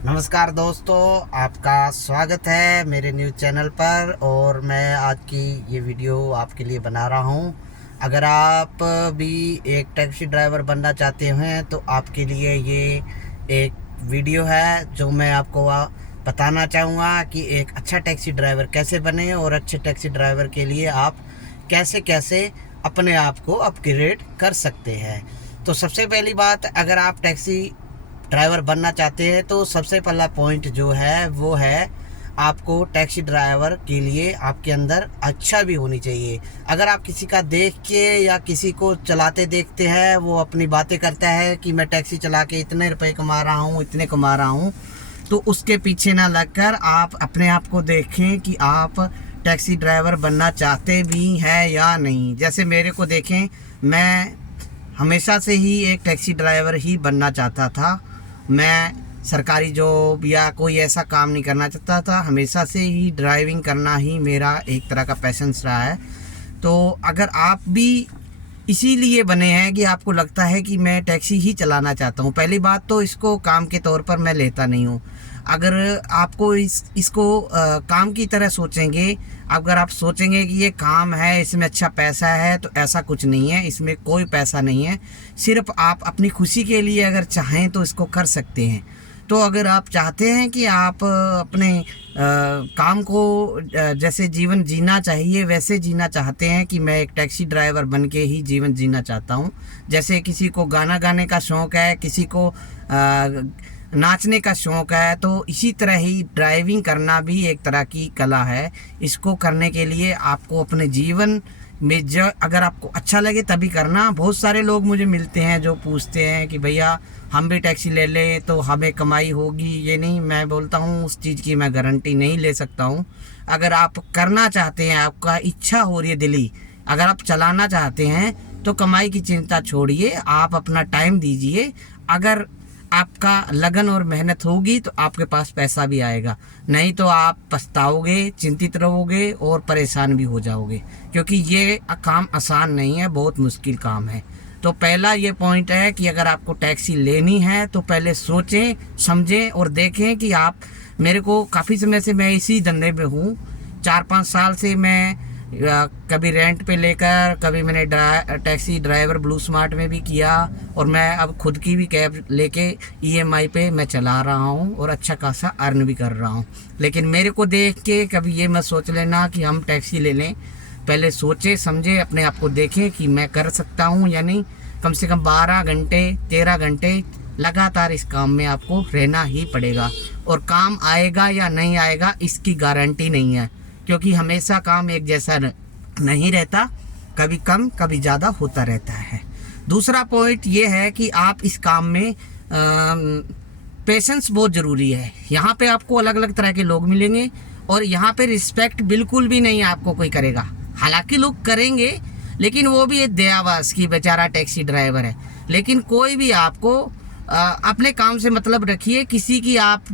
नमस्कार दोस्तों, आपका स्वागत है मेरे न्यूज़ चैनल पर। और मैं आज की ये वीडियो आपके लिए बना रहा हूँ। अगर आप भी एक टैक्सी ड्राइवर बनना चाहते हैं तो आपके लिए ये एक वीडियो है जो मैं आपको बताना चाहूँगा कि एक अच्छा टैक्सी ड्राइवर कैसे बने और अच्छे टैक्सी ड्राइवर के लिए आप कैसे कैसे अपने आप को अपग्रेड कर सकते हैं। तो सबसे पहली बात, अगर आप टैक्सी ड्राइवर बनना चाहते हैं तो सबसे पहला पॉइंट जो है वो है आपको टैक्सी ड्राइवर के लिए आपके अंदर अच्छा भी होनी चाहिए। अगर आप किसी का देख के या किसी को चलाते देखते हैं, वो अपनी बातें करता है कि मैं टैक्सी चला के इतने रुपए कमा रहा हूँ, इतने कमा रहा हूँ, तो उसके पीछे ना लगकर आप अपने आप को देखें कि आप टैक्सी ड्राइवर बनना चाहते भी हैं या नहीं। जैसे मेरे को देखें, मैं हमेशा से ही एक टैक्सी ड्राइवर ही बनना चाहता था। मैं सरकारी जॉब या कोई ऐसा काम नहीं करना चाहता था। हमेशा से ही ड्राइविंग करना ही मेरा एक तरह का पैशंस रहा है। तो अगर आप भी इसीलिए बने हैं कि आपको लगता है कि मैं टैक्सी ही चलाना चाहता हूँ, पहली बात तो इसको काम के तौर पर मैं लेता नहीं हूँ। अगर आपको इसको काम की तरह सोचेंगे, अगर आप सोचेंगे कि ये काम है, इसमें अच्छा पैसा है, तो ऐसा कुछ नहीं है। इसमें कोई पैसा नहीं है। सिर्फ आप अपनी खुशी के लिए अगर चाहें तो इसको कर सकते हैं। तो अगर आप चाहते हैं कि आप अपने काम को जैसे जीवन जीना चाहिए वैसे जीना चाहते हैं कि मैं एक टैक्सी ड्राइवर बन के ही जीवन जीना चाहता हूँ। जैसे किसी को गाना गाने का शौक़ है, किसी को नाचने का शौक़ है, तो इसी तरह ही ड्राइविंग करना भी एक तरह की कला है। इसको करने के लिए आपको अपने जीवन में जो अगर आपको अच्छा लगे तभी करना। बहुत सारे लोग मुझे मिलते हैं जो पूछते हैं कि भैया हम भी टैक्सी ले लें तो हमें कमाई होगी। ये नहीं, मैं बोलता हूँ उस चीज़ की मैं गारंटी नहीं ले सकता हूँ। अगर आप करना चाहते हैं, आपका इच्छा हो रही है दिली, अगर आप चलाना चाहते हैं तो कमाई की चिंता छोड़िए, आप अपना टाइम दीजिए। अगर आपका लगन और मेहनत होगी तो आपके पास पैसा भी आएगा, नहीं तो आप पछताओगे, चिंतित रहोगे और परेशान भी हो जाओगे, क्योंकि ये काम आसान नहीं है, बहुत मुश्किल काम है। तो पहला ये पॉइंट है कि अगर आपको टैक्सी लेनी है तो पहले सोचें, समझें और देखें कि आप, मेरे को काफ़ी समय से मैं इसी धंधे में हूँ। 4-5 साल से मैं कभी रेंट पे लेकर, कभी मैंने टैक्सी ड्राइवर ब्लू स्मार्ट में भी किया, और मैं अब खुद की भी कैब लेके ईएमआई पे मैं चला रहा हूँ और अच्छा खासा अर्न भी कर रहा हूँ। लेकिन मेरे को देख के कभी ये मत सोच लेना कि हम टैक्सी ले लें। पहले सोचे समझे, अपने आप को देखें कि मैं कर सकता हूँ या नहीं। कम से कम 12 घंटे 13 घंटे लगातार इस काम में आपको रहना ही पड़ेगा, और काम आएगा या नहीं आएगा इसकी गारंटी नहीं है, क्योंकि हमेशा काम एक जैसा नहीं रहता, कभी कम कभी ज़्यादा होता रहता है। दूसरा पॉइंट ये है कि आप इस काम में पेशेंस बहुत ज़रूरी है। यहाँ पे आपको अलग अलग तरह के लोग मिलेंगे और यहाँ पे रिस्पेक्ट बिल्कुल भी नहीं आपको कोई करेगा। हालांकि लोग करेंगे, लेकिन वो भी एक दयावास की बेचारा टैक्सी ड्राइवर है। लेकिन कोई भी आपको अपने काम से मतलब रखिए, किसी की आप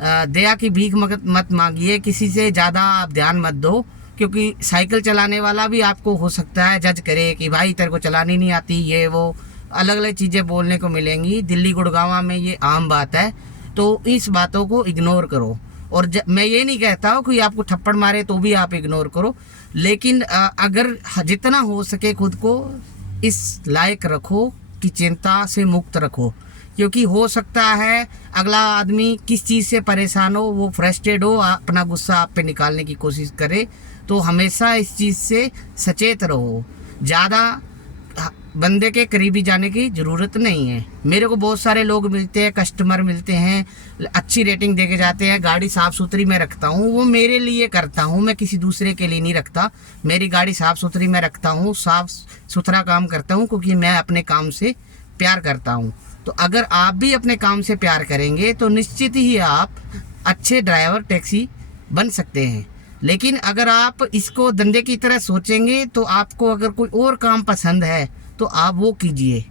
दया की भीख मत मांगिए, किसी से ज़्यादा आप ध्यान मत दो, क्योंकि साइकिल चलाने वाला भी आपको हो सकता है जज करे कि भाई तेरे को चलानी नहीं आती, ये वो अलग अलग चीज़ें बोलने को मिलेंगी। दिल्ली गुड़गांव में ये आम बात है। तो इस बातों को इग्नोर करो। और मैं ये नहीं कहता हूँ कि आपको थप्पड़ मारे तो भी आप इग्नोर करो, लेकिन अगर जितना हो सके खुद को इस लायक रखो कि चिंता से मुक्त रखो, क्योंकि हो सकता है अगला आदमी किस चीज़ से परेशान हो, वो फ्रस्ट्रेट हो, अपना गुस्सा आप पे निकालने की कोशिश करे। तो हमेशा इस चीज़ से सचेत रहो। ज़्यादा बंदे के करीबी जाने की ज़रूरत नहीं है। मेरे को बहुत सारे लोग मिलते हैं, कस्टमर मिलते हैं, अच्छी रेटिंग दे के जाते हैं। गाड़ी साफ़ सुथरी मैं रखता हूँ, वो मेरे लिए करता हूँ, मैं किसी दूसरे के लिए नहीं रखता। मेरी गाड़ी साफ़ सुथरी मैं रखता हूँ, साफ़ सुथरा काम करता हूँ, क्योंकि मैं अपने काम से प्यार करता हूँ। तो अगर आप भी अपने काम से प्यार करेंगे तो निश्चित ही आप अच्छे ड्राइवर टैक्सी बन सकते हैं। लेकिन अगर आप इसको धंधे की तरह सोचेंगे तो आपको अगर कोई और काम पसंद है तो आप वो कीजिए।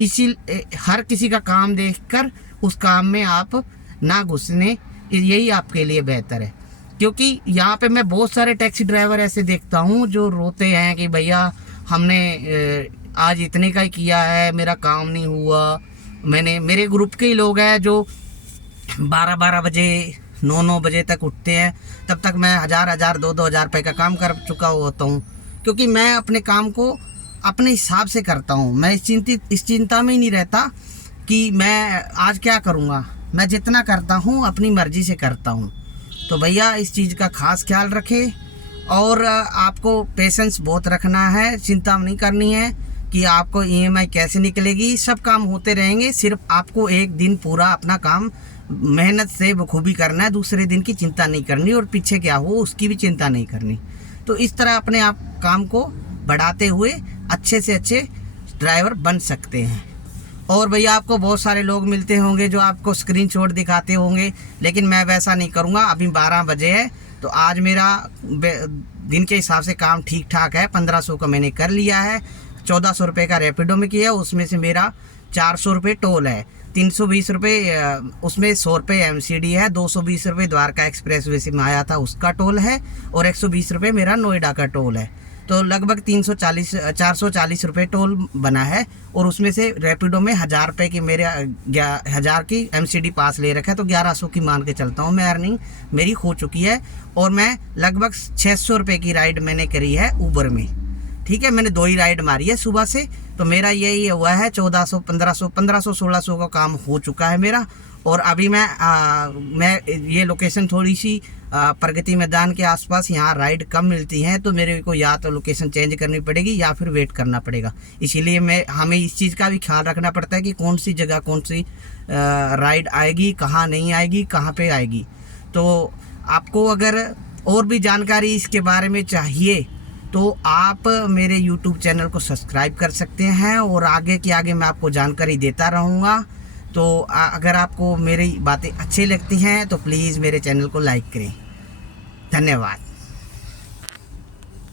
इसी हर किसी का काम देखकर उस काम में आप ना घुसने, यही आपके लिए बेहतर है। क्योंकि यहाँ पे मैं बहुत सारे टैक्सी ड्राइवर ऐसे देखता हूँ जो रोते हैं कि भैया हमने आज इतने का ही किया है, मेरा काम नहीं हुआ। मेरे ग्रुप के ही लोग हैं जो 12-12 बजे 9-9 बजे तक उठते हैं, तब तक मैं 1000-1000 2-2000 रुपये का काम कर चुका होता हूँ, क्योंकि मैं अपने काम को अपने हिसाब से करता हूँ। मैं इस चिंता में ही नहीं रहता कि मैं आज क्या करूँगा। मैं जितना करता हूँ अपनी मर्ज़ी से करता हूँ। तो भैया इस चीज़ का खास ख्याल रखें, और आपको पेशेंस बहुत रखना है। चिंता नहीं करनी है कि आपको EMI कैसे निकलेगी, सब काम होते रहेंगे। सिर्फ आपको एक दिन पूरा अपना काम मेहनत से बखूबी करना है, दूसरे दिन की चिंता नहीं करनी, और पीछे क्या हो उसकी भी चिंता नहीं करनी। तो इस तरह अपने आप काम को बढ़ाते हुए अच्छे से अच्छे ड्राइवर बन सकते हैं। और भैया आपको बहुत सारे लोग मिलते होंगे जो आपको स्क्रीनशॉट दिखाते होंगे, लेकिन मैं वैसा नहीं करूँगा। अभी 12 बजे है, तो आज मेरा दिन के हिसाब से काम ठीक ठाक है। 1500 का मैंने कर लिया है, 1400 रुपये का रैपिडो में किया, उसमें से मेरा 400 रुपये टोल है, 320 रुपये उसमें 100 रुपये MCD है, 220 रुपये द्वारका एक्सप्रेस वे से में आया था उसका टोल है, और 120 रुपये मेरा नोएडा का टोल है। तो लगभग 440 रुपये टोल बना है, और उसमें से रैपिडो में 1000 रुपये की मेरे 1000 की MCD पास ले रखा है, तो 1100 की मान के चलता हूँ मैं। अर्निंग मेरी हो चुकी है, और मैं लगभग 600 रुपये की राइड मैंने करी है ऊबर में। ठीक है, मैंने 2 ही राइड मारी है सुबह से, तो मेरा यही हुआ है 1400 1500 1600 का काम हो चुका है मेरा। और अभी मैं ये लोकेशन थोड़ी सी प्रगति मैदान के आसपास, यहाँ राइड कम मिलती हैं, तो मेरे को या तो लोकेशन चेंज करनी पड़ेगी या फिर वेट करना पड़ेगा। इसीलिए हमें इस चीज़ का भी ख्याल रखना पड़ता है कि कौन सी जगह कौन सी राइड आएगी, कहाँ नहीं आएगी, कहाँ पे आएगी। तो आपको अगर और भी जानकारी इसके बारे में चाहिए तो आप मेरे YouTube चैनल को सब्सक्राइब कर सकते हैं, और आगे की आगे मैं आपको जानकारी देता रहूँगा। तो अगर आपको मेरी बातें अच्छी लगती हैं तो प्लीज़ मेरे चैनल को लाइक करें। धन्यवाद।